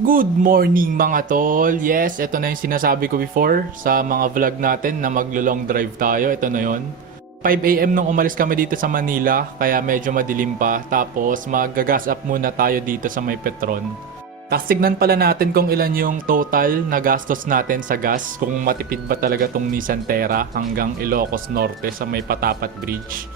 Good morning mga tol! Yes, ito na yung sinasabi ko before sa mga vlog natin na maglo-long drive tayo. Ito na yon. 5 AM nung umalis kami dito sa Manila, kaya medyo madilim pa. Tapos mag-gas up muna tayo dito sa may Petron. Tapos tignan pala natin kung ilan yung total na gastos natin sa gas. Kung matipid ba talaga tong Nissan Terra hanggang Ilocos Norte sa may Patapat Bridge.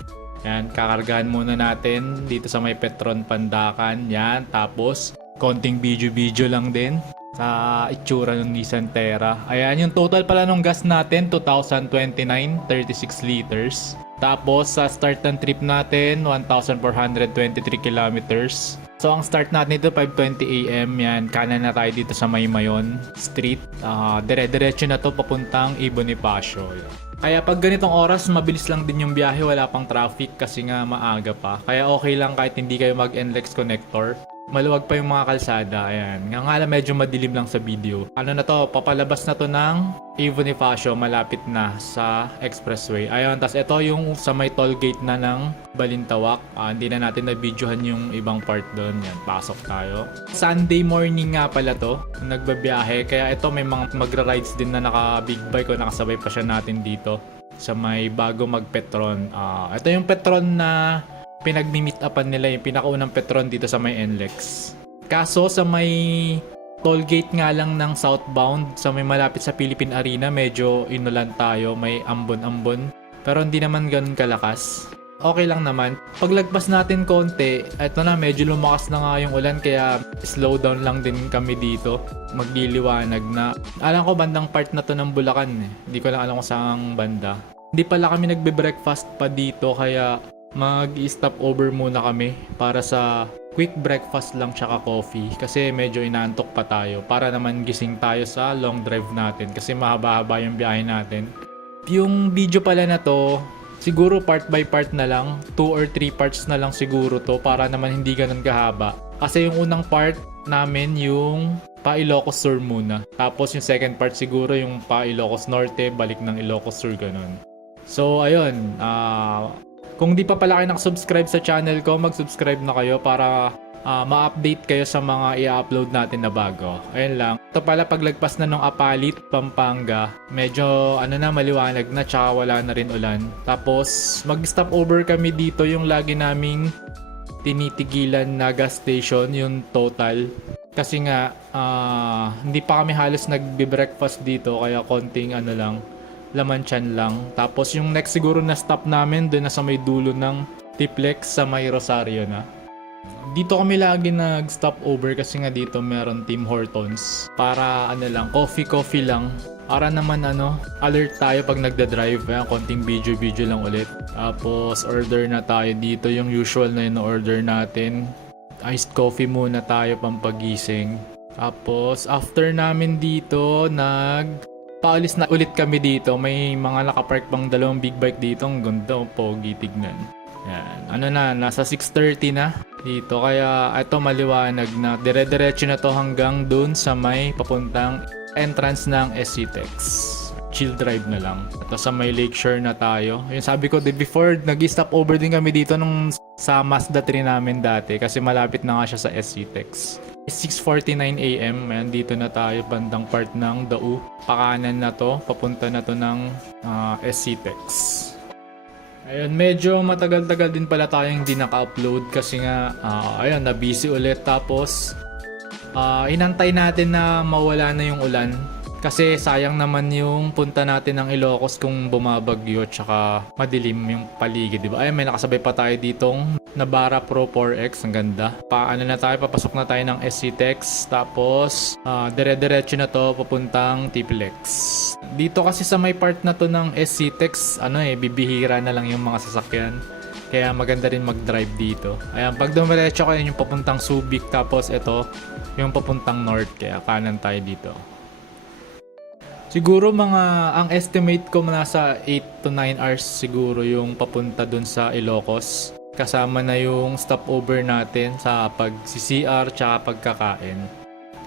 Yan, kakargahan muna natin dito sa may Petron Pandacan. Yan, tapos konting video-video lang din sa itsura ng Nissan Terra. Ayan, yung total pala ng gas natin, 2029, 36 liters. Tapos sa start ng trip natin, 1,423 kilometers. So ang start natin dito 5:20 AM, yan, kanan na tayo dito sa Maymayon Street. Dire-diretso na to papuntang Bonifacio. Kaya pag ganitong oras, mabilis lang din yung biyahe, wala pang traffic kasi nga maaga pa. Kaya okay lang kahit hindi kayo mag-NLEX connector. Maluwag pa yung mga kalsada, ayan. Nga nga lang medyo madilim lang sa video. Ano na to, papalabas na to ng Bonifacio, malapit na sa expressway. Ayun, tas ito yung sa may toll gate na ng Balintawak. Hindi na natin na-videohan yung ibang part doon. Yan, pasok tayo. Sunday morning nga pala to, nagbabiyahe. Kaya ito may mga magra-rides din na naka-big bike o nakasabay pa siya natin dito sa may bago mag-Petron. Ito yung Petron na pinag-meet upan nila, yung pinakaunang Petron dito sa may NLEX. Kaso sa may toll gate nga lang ng southbound, sa may malapit sa Philippine Arena, medyo inulan tayo, may ambon-ambon. Pero hindi naman ganun kalakas. Okay lang naman. Paglagpas natin konti, eto na, medyo lumakas na nga yung ulan, kaya slow down lang din kami dito. Magliliwanag na. Alam ko bandang part na to ng Bulacan eh. Hindi ko lang alam kung saang banda. Hindi pala kami nagbe-breakfast pa dito, kaya mag-stop over muna kami para sa quick breakfast lang tsaka coffee kasi medyo inaantok pa tayo para naman gising tayo sa long drive natin kasi mahaba-haba yung biyahe natin. Yung video pala na to, siguro part by part na lang, 2 or 3 parts na lang siguro to para naman hindi ganun kahaba. Kasi yung unang part namin yung pa Ilocos Sur muna. Tapos yung second part siguro yung pa Ilocos Norte, balik ng Ilocos Sur, ganun. So ayun, kung di pa pala kayo nakasubscribe sa channel ko, mag-subscribe na kayo para ma-update kayo sa mga i-upload natin na bago. Ayun lang. Ito pala paglagpas na ng Apalit, Pampanga, medyo maliwanag na tsaka wala na rin ulan. Tapos mag-stop over kami dito, yung lagi naming tinitigilan na gas station, yung Total. Kasi nga hindi pa kami halos nagbe-breakfast dito kaya konting laman tiyan lang. Tapos yung next siguro na stop namin doon na sa may dulo ng Tiplex sa may Rosario na. Dito kami lagi nag-stop over kasi nga dito meron Tim Hortons. Para coffee lang. Para naman alert tayo pag nagda-drive. Konting video lang ulit. Tapos order na tayo dito, yung usual na yung order natin. Iced coffee muna tayo pampagising. Tapos after namin dito paalis na ulit kami dito. May mga nakapark pang dalawang big bike dito. Ang ganda, pogi tignan. Yan. Nasa 6:30 na dito. Kaya ito maliwanag na. Dire-diretso na to hanggang dun sa may papuntang entrance ng SCTEX. Chill drive na lang. Ito sa may Lakeshore na tayo. Yung sabi ko before, nag-stop over din kami dito nung sa Mazda 3 namin dati. Kasi malapit na nga siya sa SCTEX. 6:49 AM, ayan, dito na tayo bandang part ng Dau. Pakanan na to, papunta na to ng SCTEX. Ayun, medyo matagal-tagal din pala tayong hindi naka-upload kasi nga, ayun, na-busy ulit. Tapos, inantay natin na mawala na yung ulan. Kasi sayang naman yung punta natin ng Ilocos kung bumabagyo tsaka madilim yung paligid, diba? Ay, may nakasabay pa tayo ditong Navara Pro 4X, ang ganda. Papasok na tayo ng SCTEX, tapos dire-diretso na to papuntang Tiplex. Dito kasi sa may part na to ng SCTEX, bibihira na lang yung mga sasakyan. Kaya maganda rin mag-drive dito. Ayan, pag dumiretso kayo yung papuntang Subic, tapos ito yung papuntang North, kaya kanan tayo dito. Siguro ang estimate ko nasa 8 to 9 hours siguro yung papunta dun sa Ilocos. Kasama na yung stopover natin sa pag-CCR tsaka pagkakain.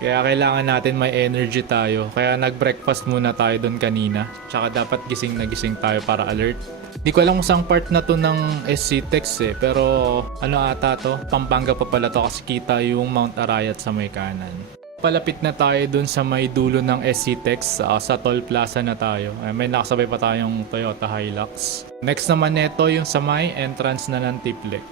Kaya kailangan natin may energy tayo. Kaya nag-breakfast muna tayo dun kanina. Tsaka dapat gising na gising tayo para alert. Di ko alam kung saan part na to ng SCTEX pero ata to? Pampanga pa pala to kasi kita yung Mount Arayat sa may kanan. Palapit na tayo dun sa may dulo ng SCTEX, sa Toll Plaza na tayo. May nakasabay pa tayong Toyota Hilux. Next naman neto yung sa may entrance na ng Tiplex.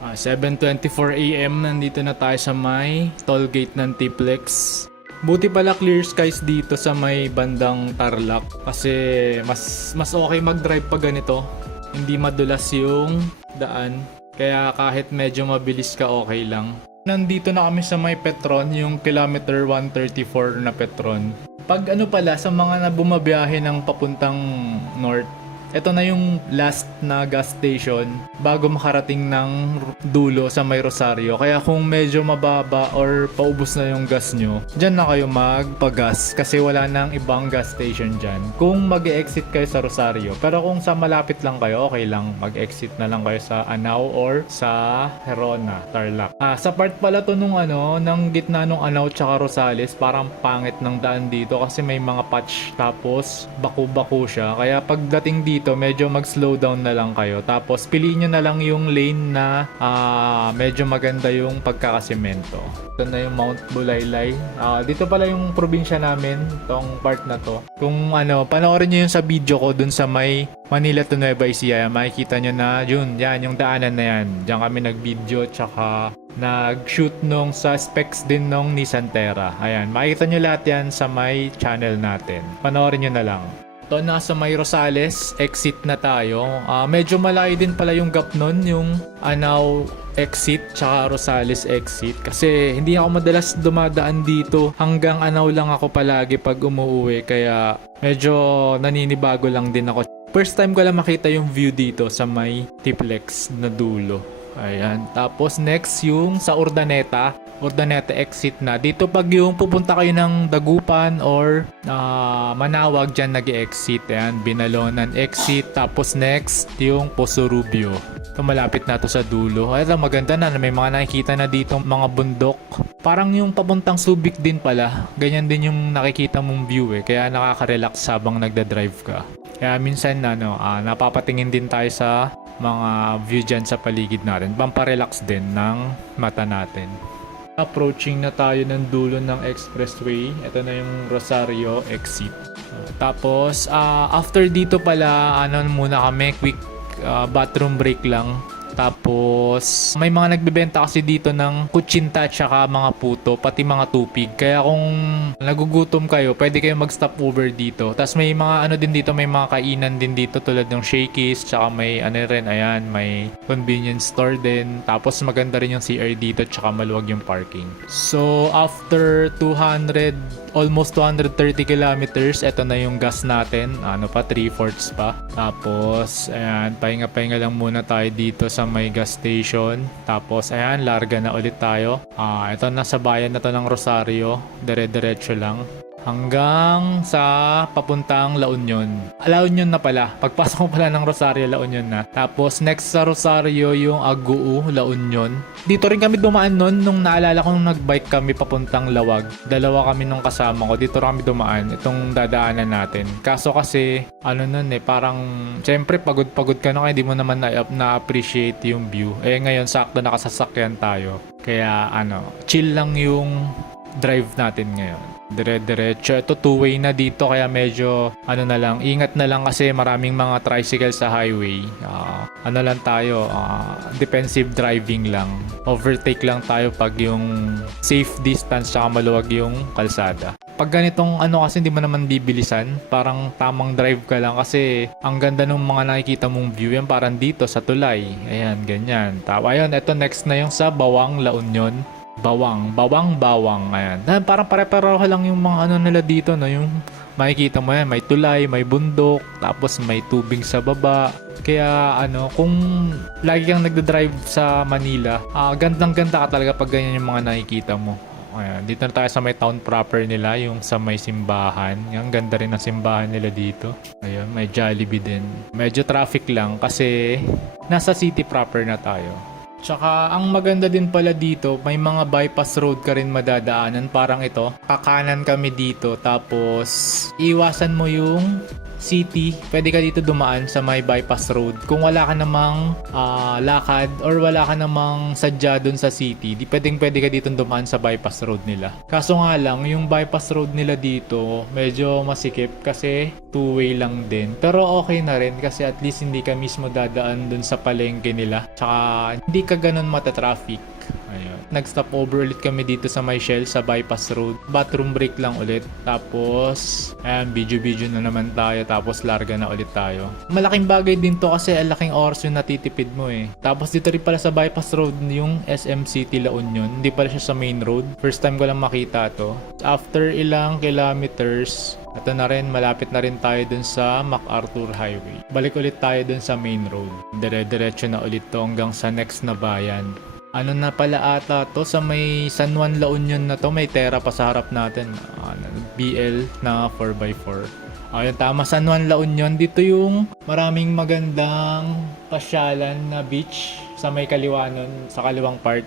7:24 AM nandito na tayo sa may toll gate ng Tiplex. Buti pala clear skies dito sa may bandang Tarlac kasi mas okay mag-drive pag ganito. Hindi madulas yung daan. Kaya kahit medyo mabilis ka, okay lang. Nandito na kami sa may Petron, yung kilometer 134 na Petron. Pag ano pala, sa mga na bumabiyahe ng papuntang north, ito na yung last na gas station bago makarating ng dulo sa may Rosario. Kaya kung medyo mababa or paubos na yung gas nyo, dyan na kayo magpagas kasi wala nang ibang gas station dyan. Kung mag-exit kayo sa Rosario. Pero kung sa malapit lang kayo, okay lang. Mag-exit na lang kayo sa Anao or sa Herona, Tarlac. Sa part pala to nung ng gitna nung Anao tsaka Rosales, parang pangit ng daan dito kasi may mga patch tapos baku-baku siya. Kaya pagdating dito, medyo mag-slow down na lang kayo. Tapos piliin nyo na lang yung lane na medyo maganda yung pagkakasemento. Ito na yung Mount Bulaylay. Dito pala yung probinsya namin, tong part na to. Kung panoorin nyo yun sa video ko dun sa may Manila to Nueva Ecija, makikita nyo na yan yung daanan na yan. Diyan kami nag-video tsaka nag-shoot nung sa specs din nung Nissan Terra. Ayan, makikita nyo lahat yan sa may channel natin. Panoorin nyo na lang. Ito, nasa may Rosales, exit na tayo. Medyo malayo din pala yung gap nun, yung Anao exit tsaka Rosales exit. Kasi hindi ako madalas dumadaan dito. Hanggang Anao lang ako palagi pag umuwi. Kaya medyo naninibago lang din ako. First time ko lang makita yung view dito sa may Tiplex na dulo. Ayan. Tapos next yung sa Urdaneta exit na. Dito pag yung pupunta kayo ng Dagupan or Manawag, dyan nag-exit. Ayan, Binalonan exit. Tapos next yung Poso Rubio. Ito, malapit na to sa dulo. Ito, maganda na. May mga nakikita na dito mga bundok. Parang yung papuntang Subic din pala. Ganyan din yung nakikita mong view eh. Kaya nakaka-relax habang nagda-drive ka. Kaya minsan napapatingin din tayo sa mga view dyan sa paligid natin. Pamparelax din ng mata natin. Approaching na tayo ng dulo ng expressway. Ito na yung Rosario exit. Tapos after dito pala muna kami, quick bathroom break lang. Tapos may mga nagbebenta kasi dito ng kutsinta tsaka mga puto, pati mga tupig. Kaya kung nagugutom kayo, pwede kayo mag-stop over dito. Tapos may mga din dito, may mga kainan din dito tulad ng Shakey's, tsaka may ayan, may convenience store din. Tapos maganda rin yung CR dito tsaka maluwag yung parking. So after almost 230 kilometers, ito na yung gas natin. 3/4 pa. Tapos ayan, pahinga-pahinga lang muna tayo dito sa may gas station. Tapos ayan, larga na ulit tayo. Ito nasa bayan na to ng Rosario. Dire-diretso lang hanggang sa papuntang La Union. La Union na pala. Pagpasok mo pala ng Rosario, La Union na. Tapos next sa Rosario yung Aguu, La Union. Dito rin kami dumaan nun nung naalala ko nung nagbike kami papuntang Lawag. Dalawa kami nung kasama ko. Dito kami dumaan itong dadaanan natin. Kaso kasi parang syempre pagod-pagod ka na kaya hindi mo naman na-appreciate yung view. Ngayon sakto nakasasakyan tayo. Kaya chill lang yung drive natin ngayon. Dire-diretso. Ito two-way na dito kaya medyo ingat na lang kasi maraming mga tricycle sa highway. Lang tayo, defensive driving lang. Overtake lang tayo pag yung safe distance tsaka maluwag yung kalsada. Pag ganitong kasi hindi mo naman bibilisan, parang tamang drive ka lang kasi ang ganda ng mga nakikita mong view yan parang dito sa tulay. Ayan, ganyan. Ayun, ito next na yung sa Bawang, La Union. Bawang. Ayan. Parang pare-pareho lang yung mga nila dito, no? Yung makikita mo yan, may tulay, may bundok, tapos may tubig sa baba. Kaya kung lagi kang nagda-drive sa Manila, gandang-ganda ka talaga pag ganyan yung mga nakikita mo. Ayan, dito na tayo sa may town proper nila, yung sa may simbahan. Ang ganda rin ng simbahan nila dito. Ayun, may Jollibee din. Medyo traffic lang kasi nasa city proper na tayo. Tsaka ang maganda din pala dito, may mga bypass road ka rin madadaanan. Parang ito, kakanan kami dito tapos iwasan mo yung city, pwede ka dito dumaan sa may bypass road. Kung wala ka namang lakad or wala ka namang sadya dun sa city, di pwede ka dito dumaan sa bypass road nila. Kaso nga lang, yung bypass road nila dito, medyo masikip kasi two-way lang din. Pero okay na rin kasi at least hindi ka mismo dadaan dun sa palengke nila. Tsaka hindi ka ganun matatraffic. Ayun. Nag-stop over ulit kami dito sa may Shell sa bypass road. Bathroom break lang ulit. Tapos, ayan, video-video na naman tayo. Tapos, larga na ulit tayo. Malaking bagay din to kasi laking oras yung natitipid mo eh. Tapos, dito rin pala sa bypass road yung SM City La Union. Hindi pala siya sa main road. First time ko lang makita to. After ilang kilometers, ito na rin, malapit na rin tayo dun sa MacArthur Highway. Balik ulit tayo dun sa main road. Dire-diretso na ulit to hanggang sa next na bayan. Ano na pala ata to sa may San Juan La Union na to, may Terra pa sa harap natin. BL na 4x4. Ayun, tama, San Juan La Union. Dito yung maraming magandang pasyalan na beach sa may kaliwanan, sa kaliwang part.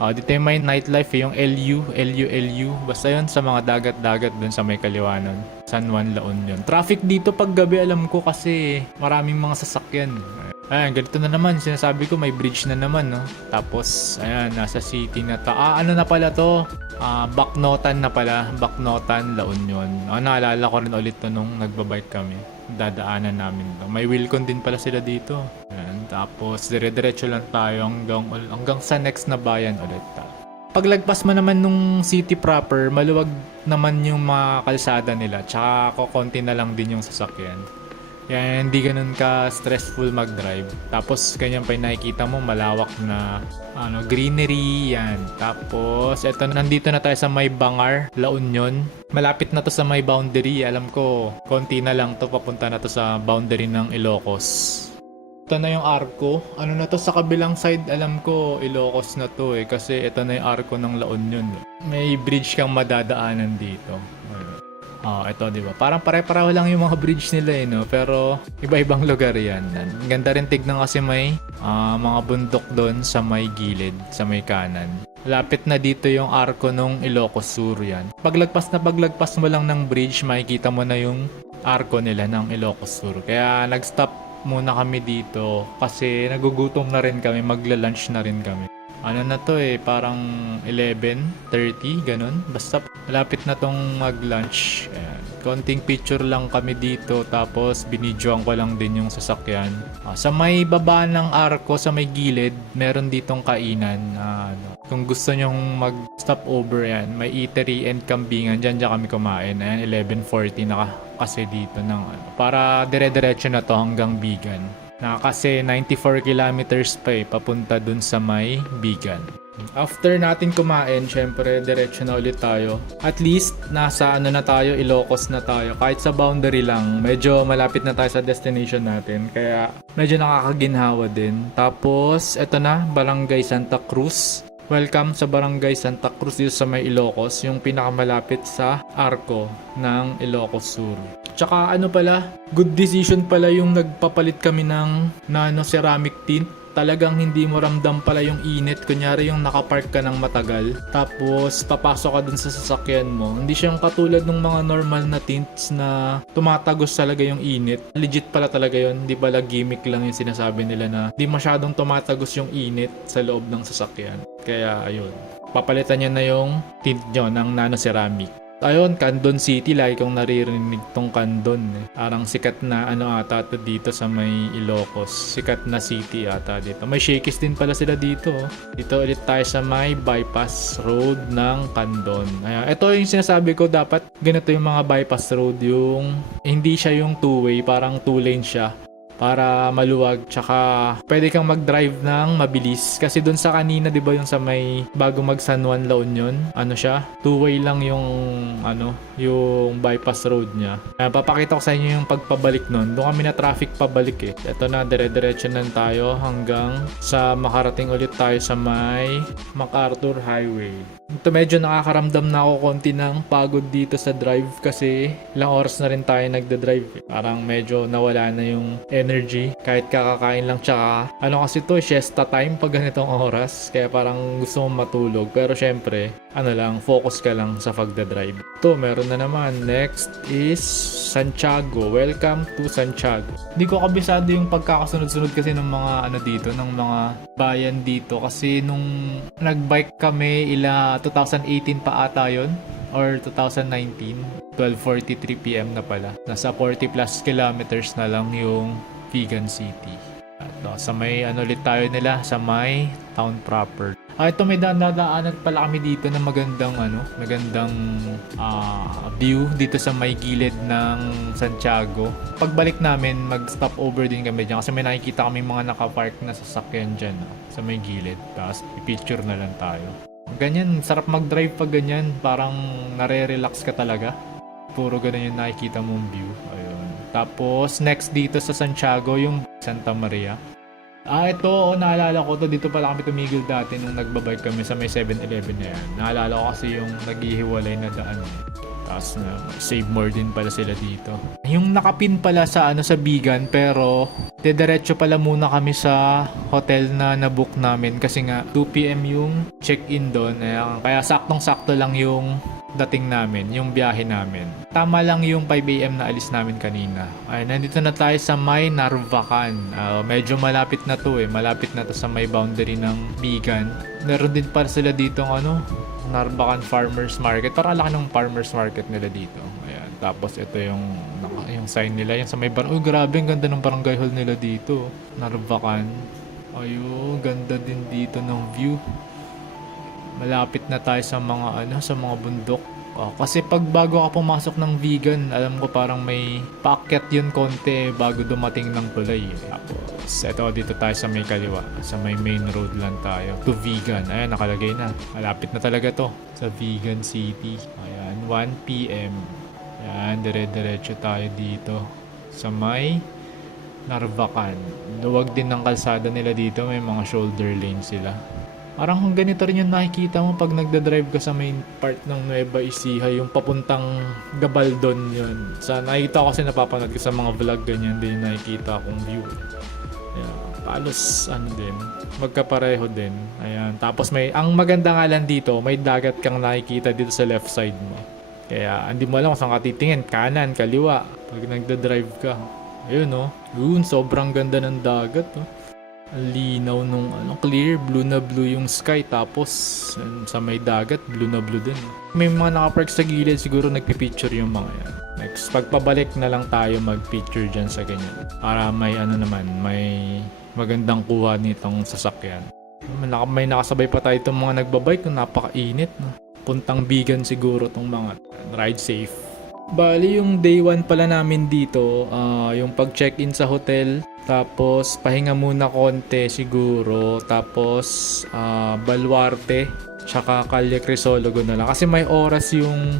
Dito yung may nightlife, yung LU. Basta yun sa mga dagat-dagat dun sa may kaliwanan. San Juan La Union. Traffic dito pag gabi alam ko kasi maraming mga sasakyan. Ayan, ganito na naman. Sinasabi ko may bridge na naman, no? Tapos, ayan, nasa city na ta. Ano na pala to? Bacnotan na pala. Bacnotan, La Union. Naalala ko rin ulit to nung nagbabike kami. Dadaanan namin to. May Wilcon din pala sila dito. Ayan, tapos, dire-diretso lang tayo hanggang sa next na bayan ulit. Paglagpas mo naman nung city proper, maluwag naman yung mga kalsada nila. Tsaka konti na lang din yung sasakyan. Yan, hindi ganun ka stressful mag-drive. Tapos, ganyan pa yung nakikita mo, malawak na greenery, yan. Tapos, eto, nandito na tayo sa may Bangar, La Union. Malapit na to sa may boundary. Alam ko, konti na lang to, papunta na to sa boundary ng Ilocos. Ito na yung arko. Ano na to sa kabilang side, alam ko, Ilocos na to eh. Kasi ito na yung arko ng La Union. May bridge kang madadaanan dito. Ito, di ba? Parang pare-pareho lang yung mga bridge nila eh, no? Pero iba-ibang lugar yan. Ganda rin tignan kasi may mga bundok doon sa may gilid, sa may kanan. Lapit na dito yung arko nung Ilocos Sur yan. Paglagpas mo lang ng bridge, makikita mo na yung arko nila ng Ilocos Sur. Kaya nag-stop muna kami dito kasi nagugutom na rin kami, magla-lunch na rin kami. Ano na to eh, parang 11:30, ganun. Basta malapit na tong mag-lunch. Ayan. Konting picture lang kami dito, tapos binidyoan ko lang din yung sasakyan. Sa may baba ng arko, sa may gilid, meron ditong kainan. Kung gusto nyong mag-stop over yan, may eatery and kambingan, dyan kami kumain. Ayan, 11:40 na kasi dito ng para dire-diretso na to hanggang Bigan. Kasi 94 kilometers pa papunta dun sa may Bigan. After natin kumain, syempre diretso na ulit tayo. At least nasa na tayo, Ilocos na tayo. Kahit sa boundary lang, medyo malapit na tayo sa destination natin. Kaya medyo nakakaginhawa din. Tapos eto na, Barangay Santa Cruz. Welcome sa Barangay Santa Cruz dito sa may Ilocos, yung pinakamalapit sa arko ng Ilocos Sur. Tsaka good decision pala yung nagpapalit kami ng nano ceramic tint. Talagang hindi mo ramdam pala yung init. Kunyari yung nakapark ka ng matagal, tapos papasok ka dun sa sasakyan mo. Hindi siya yung katulad ng mga normal na tints na tumatagos talaga yung init. Legit pala talaga yun. Hindi pala gimmick lang yung sinasabi nila na di masyadong tumatagos yung init sa loob ng sasakyan. Kaya ayun, papalitan nyo na yung tint nyo ng nano ceramic. Ayun, Candon City, lagi kong naririnig tong Candon. Parang sikat na ata to dito sa may Ilocos. Sikat na city ata dito. May Shakey's din pala sila dito. Dito ulit tayo sa may bypass road ng Candon. Ayan, ito yung sinasabi ko, dapat ganito yung mga bypass road. Yung hindi siya yung two-way, parang two-lane siya. Para maluwag, tsaka pwede kang mag-drive ng mabilis. Kasi dun sa kanina, di ba yung sa may bago mag San Juan La Union, siya? Two-way lang yung yung bypass road niya. Papakita ko sa inyo yung pagpabalik nun. Doon kami na traffic pabalik eh. Ito na, dire-diretso na tayo hanggang sa makarating ulit tayo sa may MacArthur Highway. Ito medyo nakakaramdam na ako konti ng pagod dito sa drive kasi ilang oras na rin tayo nagda-drive. Parang medyo nawala na yung energy energy kahit kakakain lang. Tsaka ano kasi to, siesta time pag ganitong oras, kaya parang gusto mong matulog. Pero syempre, ano lang, focus ka lang sa pagdadrive. Ito, meron na naman. Next is Santiago. Welcome to Santiago. Hindi ko kabisado yung pagkakasunod-sunod kasi ng mga ano dito, ng mga bayan dito. Kasi nung nagbike kami, 2018 pa ata yun, or 2019, 12:43 PM na pala. Nasa 40 plus kilometers na lang yung Vegan City. At sa may ano ulit tayo nila, sa may town proper. Ito may dadaanan pala kami dito na magandang view dito sa may gilid ng Santiago. Pagbalik namin, mag-stop over din kami dyan kasi may nakikita kami mga nakapark na sasakyan dyan sa may gilid. Tapos i-picture na lang tayo. Ganyan, sarap mag-drive pag ganyan. Parang nare-relax ka talaga. Puro ganun yung nakikita mong view. Ayun. Tapos next dito sa Santiago, yung Santa Maria. Ito, naalala ko to. Dito pala kami tumigil dati nung nagbabike kami sa may 7-Eleven na yan. Naalala ko kasi yung naghihiwalay na daan. Tapos save more din pala sila dito. Yung nakapin pala sa Bigan, pero diretso pala muna kami sa hotel na nabook namin kasi nga 2 PM yung check-in doon. Kaya saktong-sakto lang yung dating namin, yung biyahe namin. Tama lang yung 5 AM na alis namin kanina. Ay, nandito na tayo sa may Narvacan. Medyo malapit na to Malapit na to sa may boundary ng Bigan. Meron din para sila dito Narvacan Farmers Market. Para laki ng farmers market nila dito. Ayan. Tapos ito yung sign nila. Yung sa may barangay. Grabe, ang ganda ng barangay hall nila dito. Narvacan. Ayun, ganda din dito ng view. Malapit na tayo sa mga bundok. Kasi pag bago ka pumasok ng Vegan, alam ko parang may paakyat yun konti bago dumating ng tulay. Tapos eto, dito tayo sa may kaliwa. Sa may main road lang tayo. To Vegan. Ayan, nakalagay na. Malapit na talaga to. Sa Vegan City. Ayan, 1 PM. Ayan, dire-diretso tayo dito. Sa may Narvacan. Luwag din ng kalsada nila dito. May mga shoulder lane sila. Parang ganito rin yung nakikita mo pag nagda-drive ka sa main part ng Nueva Ecija, yung papuntang Gabaldon yun. Nakikita ko kasi napapanood ko sa mga vlog, ganyan din nakikita akong view. Ayan, palos din, magkapareho din. Ayan, tapos ang maganda nga lang dito, may dagat kang nakikita dito sa left side mo. Kaya hindi mo alam kung saan ka titingin, kanan, kaliwa, pag nagda-drive ka. Ayun yun, sobrang ganda ng dagat Ang linaw nung clear, blue na blue yung sky, tapos sa may dagat, blue na blue din. May mga nakapark sa gilid, siguro nagpipicture yung mga yan. Next, pagpabalik na lang tayo magpicture dyan sa ganyan. Para may may magandang kuha nitong sasakyan. May nakasabay pa tayo itong mga nagbabike, napakainit. Puntang Bigan siguro itong mga ride safe. Bali yung day 1 pala namin dito, yung pag-check-in sa hotel, tapos pahinga muna konti siguro, tapos Baluarte, tsaka Calle Crisologo na lang. Kasi may oras yung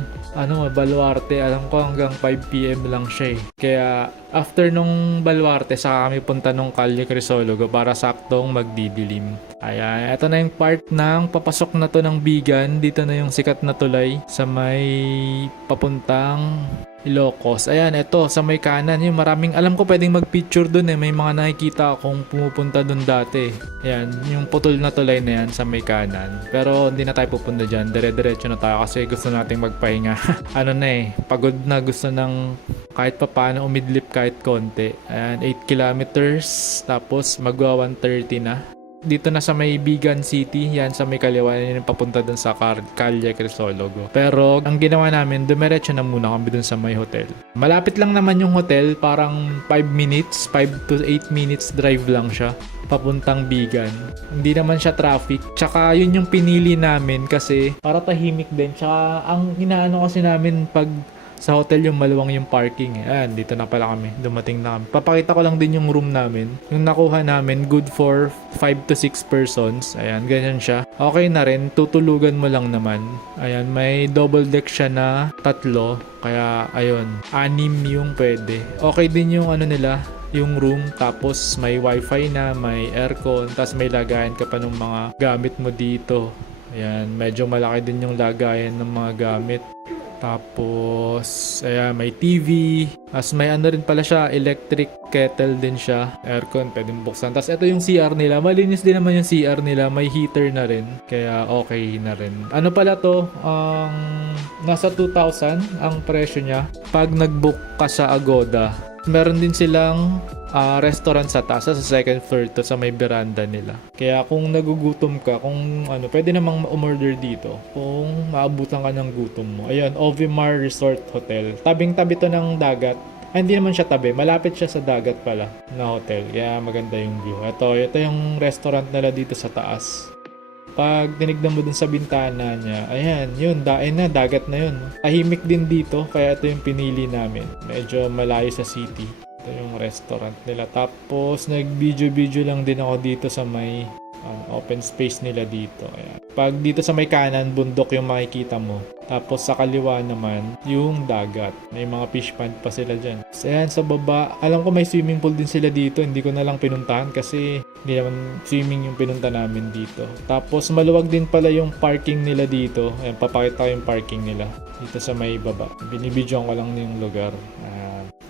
Baluarte, alam ko hanggang 5 PM lang siya Kaya after nung Baluarte, saka kami punta nung Calle Crisologo para saktong magdidilim. Ayan, ito na yung part ng papasok na to ng Bigan. Dito na yung sikat na tulay sa may papuntang Ilocos. Ayan, ito sa may kanan. Yung maraming, alam ko pwedeng mag-picture dun May mga nakikita akong pumupunta dun dati. Ayan, yung putol na tulay na yan sa may kanan. Pero hindi na tayo pupunta dyan. Dire-diretso na tayo kasi gusto nating magpahinga. Pagod na, gusto ng kahit pa paano umidlip kahit konti. Ayan, 8 kilometers. Tapos magwa 1:30 na. Dito na sa may Bigan City, yan sa may kaliwa, yan yung papunta dun sa Calle Crisologo. Pero ang ginawa namin, dumiretso na muna kami dun sa may hotel. Malapit lang naman yung hotel, parang 5 to 8 minutes drive lang siya papuntang Bigan. Hindi naman siya traffic. Tsaka yun yung pinili namin kasi para tahimik din. Tsaka ang inaano kasi namin pag sa hotel yung maluwang yung parking. Ayan, dito na pala kami. Dumating na kami. Papakita ko lang din yung room namin. Yung nakuha namin, good for 5 to 6 persons. Ayan, ganyan siya. Okay na rin. Tutulugan mo lang naman. Ayan, may double deck siya na 3. Kaya, ayun. 6 yung pwede. Okay din yung nila, yung room. Tapos, may wifi na, may aircon. Tapos, may lagayan ka pa ng mga gamit mo dito. Ayan, medyo malaki din yung lagayan ng mga gamit. Tapos, ayan, may TV. As may ano rin pala siya, electric kettle din siya. Aircon, pwedeng buksan. Tapos ito yung CR nila. Malinis din naman yung CR nila. May heater na rin. Kaya okay na rin. Ano pala to? Nasa 2,000 ang presyo niya. Pag nag-book ka sa Agoda, meron din silang restaurant sa taas, sa second floor to, sa may veranda nila. Kaya kung nagugutom ka, kung ano, pwede namang umorder dito kung maabutan ka ng gutom mo. Ayun, Ovimar Resort Hotel. Tabing-tabi to ng dagat. Ay, hindi naman siya tabi. Malapit siya sa dagat pala na hotel. Kaya maganda yung view. Ito yung restaurant nila dito sa taas. Pag tinignan mo dun sa bintana niya, ayan, yun, dagat na yun. Tahimik din dito, kaya ito yung pinili namin. Medyo malayo sa city. Ito yung restaurant nila. Tapos, nag-video lang din ako dito sa may open space nila dito. Ayan. Pag dito sa may kanan, bundok yung makikita mo. Tapos sa kaliwa naman, yung dagat. May mga fish pond pa sila dyan. So, ayan, sa baba, alam ko may swimming pool din sila dito. Hindi ko na lang pinuntahan kasi hindi naman swimming yung pinunta namin dito. Tapos maluwag din pala yung parking nila dito. Ayan, papakita ko yung parking nila dito sa may baba. Binibidyoan ko lang yung lugar.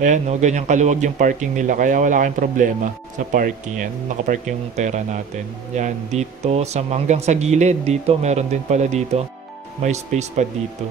Ayan, no, ganyang kaluwag yung parking nila kaya wala kayong problema sa parking. Yan, nakapark yung Terra natin. Yan, dito hanggang sa gilid dito, meron din pala dito. May space pa dito.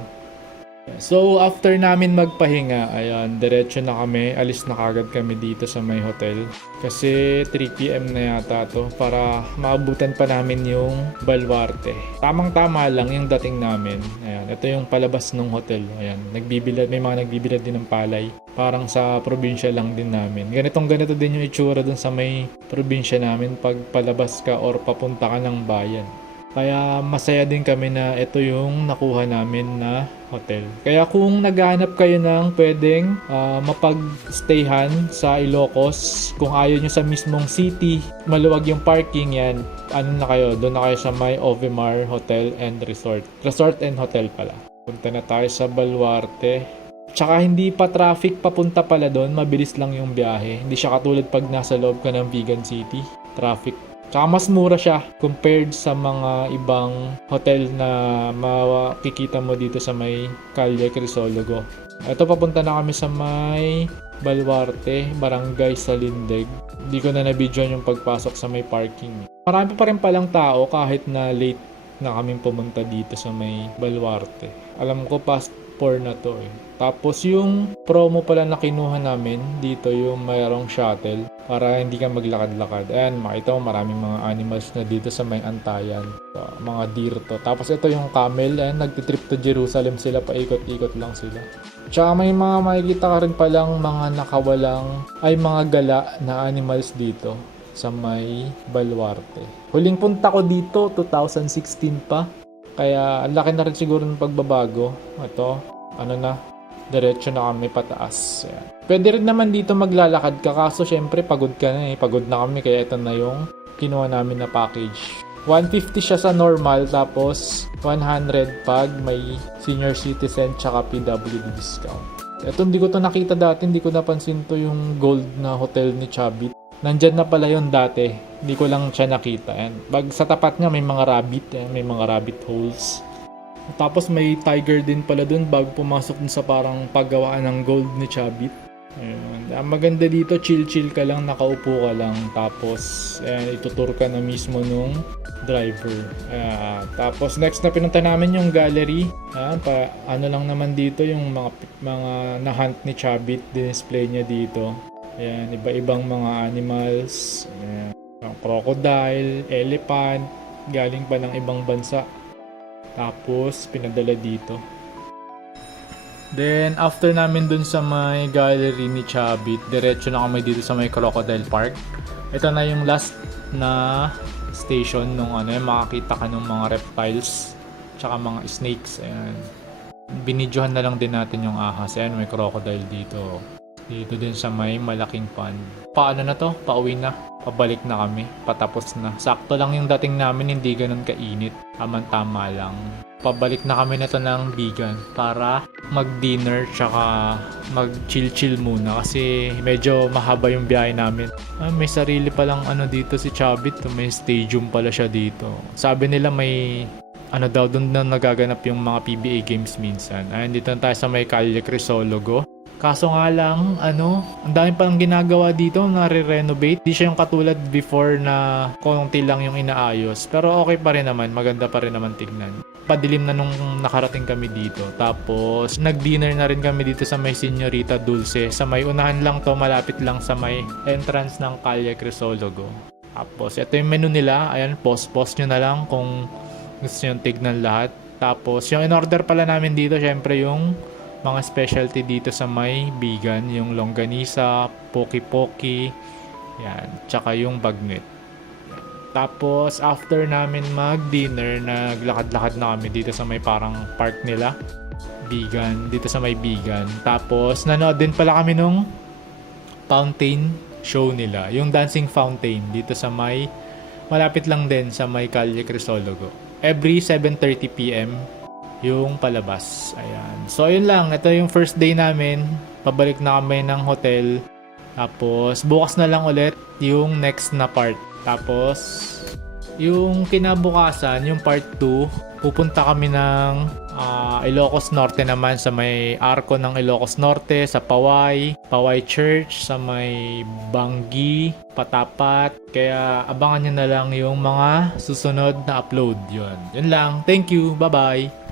So, after namin magpahinga, ayan, diretso na kami. Alis na kagad kami dito sa may hotel. Kasi 3 PM na yata to para maabutan pa namin yung Baluarte. Tamang-tama lang yung dating namin. Ayan, ito yung palabas ng hotel. Ayan, may mga nagbibilad din ng palay. Parang sa probinsya lang din namin. Ganito din yung itsura dun sa may probinsya namin pag palabas ka or papunta ka ng bayan. Kaya masaya din kami na ito yung nakuha namin na hotel. Kaya kung naghahanap kayo ng pwedeng mapag-stayhan sa Ilocos, kung ayaw nyo sa mismong city, maluwag yung parking, yan, doon na kayo sa may Ovimar Hotel and Resort. Resort and Hotel pala. Punta na tayo sa Baluarte. Tsaka hindi pa traffic papunta pala doon, mabilis lang yung biyahe. Hindi siya katulad pag nasa loob ka ng Vigan City. Traffic. Tsaka mas mura siya compared sa mga ibang hotel na makikita mo dito sa may Calle Crisologo. Ito, papunta na kami sa may Baluarte, Barangay Salindag. Hindi ko na na-videoan yung pagpasok sa may parking. Marami pa rin palang tao kahit na late na kaming pumunta dito sa may Baluarte. Alam ko past 4 na to eh. Tapos yung promo pala na kinuha namin dito, yung mayroong shuttle para hindi ka maglakad-lakad. Ayan, makita mo maraming mga animals na dito sa may Antayan. So, mga deer to. Tapos ito yung camel. Ayan, nagtitrip to Jerusalem sila. Paikot-ikot lang sila. Tsaka may mga makikita ka rin palang mga mga gala na animals dito sa may Baluarte. Huling punta ko dito, 2016 pa. Kaya ang laki na rin siguro ng pagbabago. Ito, diretso na kami pataas. Ayan. Pwede rin naman dito maglalakad ka, kaso syempre pagod ka na eh. Pagod na kami, kaya ito na yung kinuha namin na package. 150 siya sa normal, tapos 100 pag may senior citizen tsaka PWD discount. Ito, hindi ko to nakita dati, hindi ko napansin to yung gold na hotel ni Chabit. Nandyan na pala yun dati, hindi ko lang siya nakita. Pag sa tapat niya may mga rabbit, may mga rabbit holes. Tapos may tiger din pala dun bago pumasok dun sa parang paggawaan ng gold ni Chabit. Ang maganda dito, chill ka lang, nakaupo ka lang. Tapos itutur ka na mismo nung driver. Tapos next na pinunta namin yung gallery. Lang naman dito yung mga na-hunt ni Chabit, display niya dito. Ayan, iba-ibang mga animals. Ayan, crocodile, elephant, galing pa ng ibang bansa. Tapos, pinadala dito. Then, after namin dun sa may gallery ni Chabit, diretso na kami dito sa may Crocodile Park. Ito na yung last na station nung makakita ka ng mga reptiles, tsaka mga snakes. Ayan. Binidyohan na lang din natin yung ahas. Ayan, may crocodile dito. Dito din sa may malaking pond. Paano na to? Pauwi na. Pabalik na kami. Patapos na. Sakto lang yung dating namin, hindi ganun kainit. Tama lang. Pabalik na kami na to ng Vigan para mag-dinner tsaka mag-chill muna kasi medyo mahaba yung biyahe namin. May sarili palang dito si Chabit. May stadium pala siya dito. Sabi nila may ano daw, doon na nagaganap yung mga PBA games minsan. Ayun, dito na tayo sa may Calle Crisologo. Kaso nga lang, ang dami palang ginagawa dito, nare-renovate. Di siya yung katulad before na konti lang yung inaayos. Pero okay pa rin naman, maganda pa rin naman tignan. Padilim na nung nakarating kami dito. Tapos, nag-dinner na rin kami dito sa may Señorita Dulce. Sa may unahan lang to, malapit lang sa may entrance ng Calle Crisologo. Tapos, ito yung menu nila. Ayan, post nyo na lang kung gusto nyo tignan lahat. Tapos, yung in-order pala namin dito, syempre yung mga specialty dito sa may Bigan, yung longganisa, poki-poki, yan, tsaka yung bagnet. Tapos, after namin mag-dinner, naglakad-lakad na kami dito sa may parang park nila, Bigan, dito sa may Bigan. Tapos, nanood din pala kami nung fountain show nila, yung dancing fountain dito sa may, malapit lang din sa may Calle Crisologo. Every 7:30 PM yung palabas. Ayan. So, ayun lang. Ito yung first day namin. Pabalik na kami ng hotel. Tapos, bukas na lang ulit yung next na part. Tapos, yung kinabukasan, yung part 2, pupunta kami ng Ilocos Norte naman sa may arko ng Ilocos Norte, sa Paway Church, sa may Banggi, Patapat. Kaya abangan nyo na lang yung mga susunod na upload. Yun lang. Thank you. Bye-bye.